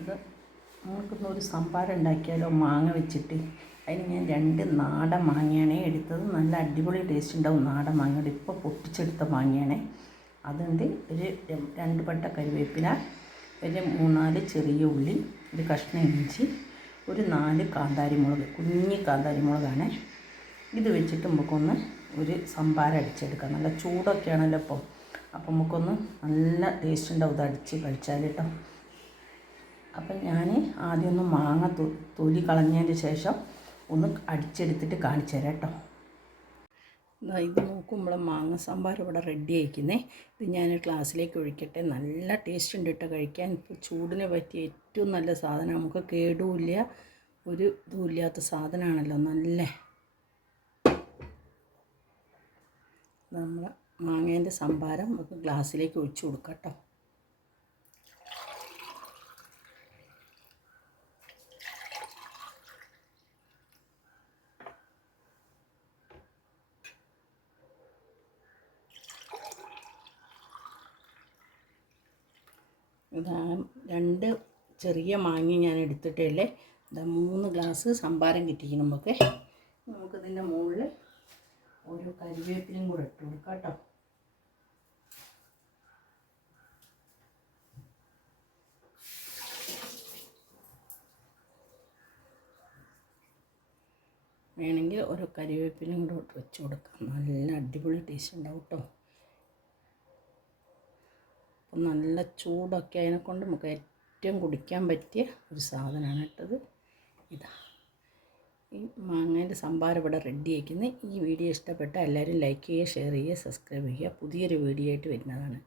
ഇത് നമുക്കിന്ന് ഒരു സംഭാരം ഉണ്ടാക്കിയാലോ? മാങ്ങ വെച്ചിട്ട്. അതിന് ഞാൻ രണ്ട് നാടൻ മാങ്ങയാണ് എടുത്തത്. നല്ല അടിപൊളി ടേസ്റ്റ് ഉണ്ടാവും നാടൻ മാങ്ങയുടെ. ഇപ്പോൾ പൊട്ടിച്ചെടുത്ത മാങ്ങയാണ്. അതുണ്ട് ഒരു രണ്ട് പട്ട കരിവേപ്പില ഒരു മൂന്നാൽ ചെറിയ ഉള്ളി ഒരു കഷ്ണം ഇഞ്ചി ഒരു നാല് കാന്താരി മുളക് കുഞ്ഞി കാന്താരി മുളകാണ്. ഇത് വെച്ചിട്ട് നമുക്കൊന്ന് ഒരു സംഭാരം അടിച്ചെടുക്കാം. നല്ല ചൂടൊക്കെയാണല്ലോ ഇപ്പോൾ അപ്പോൾ നമുക്കൊന്ന് നല്ല ടേസ്റ്റ് ഉണ്ടാവും. ഇത് അടിച്ച് കഴിച്ചാൽ കേട്ടോ അപ്പം ഞാൻ ആദ്യം ഒന്ന് മാങ്ങ തൊലി കളഞ്ഞതിന് ശേഷം ഒന്ന് അടിച്ചെടുത്തിട്ട് കാണിച്ചു തരാം കേട്ടോ. ഇത് നോക്കുമ്പോൾ മാങ്ങ സാമ്പാർ ഇവിടെ റെഡി ആയിക്കുന്നേ ഇത് ഞാൻ ക്ലാസ്സിലേക്ക് ഒഴിക്കട്ടെ. നല്ല ടേസ്റ്റ് ഉണ്ട് കേട്ടോ കഴിക്കാൻ. ഇപ്പോൾ ചൂടിന് പറ്റിയ ഏറ്റവും നല്ല സാധനം. നമുക്ക് കേടുമില്ല ഒരു ഇതുമില്ലാത്ത സാധനമാണല്ലോ നല്ല. നമ്മൾ മാങ്ങേന്റെ സംഭാരം നമുക്ക് ഗ്ലാസ്സിലേക്ക് ഒഴിച്ചു കൊടുക്കാം കേട്ടോ. ഇതാ രണ്ട് ചെറിയ മാങ്ങ ഞാൻ എടുത്തിട്ടല്ലേ ഇതാ മൂന്ന് ഗ്ലാസ് സംഭാരം കിട്ടിക്കും നമുക്ക്. നമുക്കിതിന്റെ മുകളിൽ ഒരു കരിവേപ്പിലും കൂടെ ഇട്ട് കൊടുക്കാം കേട്ടോ. വേണമെങ്കിൽ ഓരോ കരിവേപ്പിലും കൂടെ വെച്ച് കൊടുക്കാം. നല്ല അടിപൊളി ടേസ്റ്റ് ഉണ്ടാവും കേട്ടോ. അപ്പം നല്ല ചൂടൊക്കെ അതിനെ കൊണ്ട് നമുക്ക് ഏറ്റവും കുടിക്കാൻ പറ്റിയ ഒരു സാധനമാണ് ഇട്ടത് ഇതാ. ഈ മാങ്ങേന്റെ സംഭാരം ഇവിടെ റെഡി ആക്കുന്നത് ഈ വീഡിയോ ഇഷ്ടപ്പെട്ട എല്ലാവരും ലൈക്ക് ചെയ്യുക ഷെയർ ചെയ്യുക സബ്സ്ക്രൈബ് ചെയ്യുക. പുതിയൊരു വീഡിയോ ആയിട്ട് വരുന്നതാണ്.